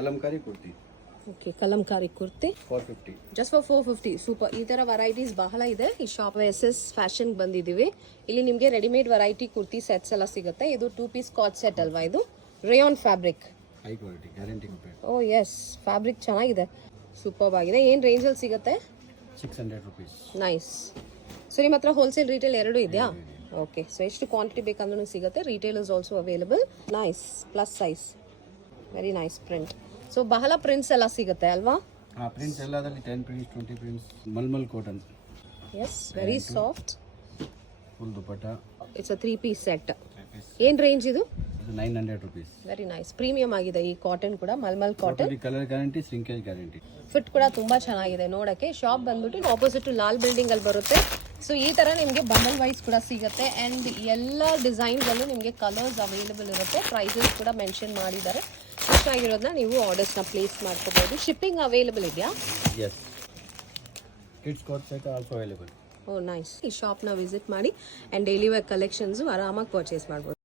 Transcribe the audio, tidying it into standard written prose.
Kalamkari kurti okay Kalamkari kurti 450. Just for 450. Super. ಈ ತರ varieties ಬಹಳ ಇದೆ ಈ ಶಾಪ್. ಎಸ್ ಫ್ಯಾಷನ್ ಬಂದಿದ್ದೀವಿ. ಇಲ್ಲಿ ನಿಮಗೆ ರೆಡಿಮೇಡ್ ವೆರೈಟಿ ಕುರ್ತಿ ಸೆಟ್ಸ್ ಎಲ್ಲ ಸಿಗುತ್ತೆ. ಇದು 2 ಪೀಸ್ ಕಾಟ್ ಸೆಟ್ ಅಲ್ವಾ? ಇದು rayon fabric, high quality, guarantee ಕೊಟ್ಟೆ. ಓ ಎಸ್, ಫ್ಯಾಬ್ರಿಕ್ ಚೆನ್ನಾಗಿದೆ, ಸೂಪರ್ ಆಗಿದೆ. ಏನು ರೇಂಜಲ್ಲಿ ಸಿಗುತ್ತೆ? 600 rupees. ನೈಸ್. ಸೊ ನಿಮ್ಮ ಹತ್ರ ಹೋಲ್ಸೇಲ್ ರಿಟೇಲ್ ಎರಡೂ ಇದೆಯಾ? ಓಕೆ. ಸೊ ಎಷ್ಟು ಕ್ವಾಂಟಿಟಿ ಬೇಕಂದ್ರೂ ಸಿಗುತ್ತೆ. Retail is also available. Nice, plus size, very nice print. So ಬಹಳ ಪ್ರಿಂಟ್ಸ್ ಎಲ್ಲ ಸಿಗುತ್ತೆ ಅಲ್ವಾ? ಪ್ರಿಂಟ್ಸ್ ಎಲ್ಲದಲ್ಲಿ 10 prints 20 prints. Mulmul cotton. Yes, very soft. Full dupatta. It's a 3 piece set. ಏನು ರೇಂಜ್ ಇದು? ಇದು 900 rupees. ವೆರಿ ನೈಸ್, ಪ್ರೀಮಿಯಂ ಆಗಿದೆ ಈ ಕಾಟನ್ ಕೂಡ. Mulmul cotton. Colour guarantee, shrinkage guarantee. Fit ಕೂಡ ತುಂಬಾ ಚೆನ್ನಾಗಿದೆ ನೋಡಕ್ಕೆ. ಶಾಪ್ ಬಂದ್ಬಿಟ್ಟು ಆಪೋಸಿಟ್ ಲಾಲ್ ಬಿಲ್ಡಿಂಗ್ ಅಲ್ಲಿ ಬರುತ್ತೆ. ಸೊ ಈ ತರ ನಿಮಗೆ ಬಂಡಲ್ ವೈಸ್ ಕೂಡ ಸಿಗುತ್ತೆ. ಅಂಡ್ ಎಲ್ಲ ಡಿಸೈನ್ಸ್ ಅಲ್ಲೂ ನಿಮಗೆ ಕಲರ್ಸ್ ಅವೈಲೇಬಲ್ ಇರುತ್ತೆ. ಪ್ರೈಸಸ್ ಕೂಡ ಮೆನ್ಷನ್ ಮಾಡಿದ್ದಾರೆ. ಇಷ್ಟಾಗಿರೋದನ್ನ ನೀವು ಆರ್ಡರ್ಸ್ನ ಪ್ಲೇಸ್ ಮಾಡ್ಕೋಬಹುದು. ಶಿಪ್ಪಿಂಗ್ ಅವೈಲೇಬಲ್ ಇದೆಯಾ? Yes, kids coat set also available. Oh nice. ಈ ಶಾಪ್ನ ವಿಸಿಟ್ ಮಾಡಿ ಆ್ಯಂಡ್ ಡೈಲಿ ವೇರ್ ಕಲೆಕ್ಷನ್ಸು ಆರಾಮಾಗಿ ಪರ್ಚೇಸ್ ಮಾಡ್ಬೋದು.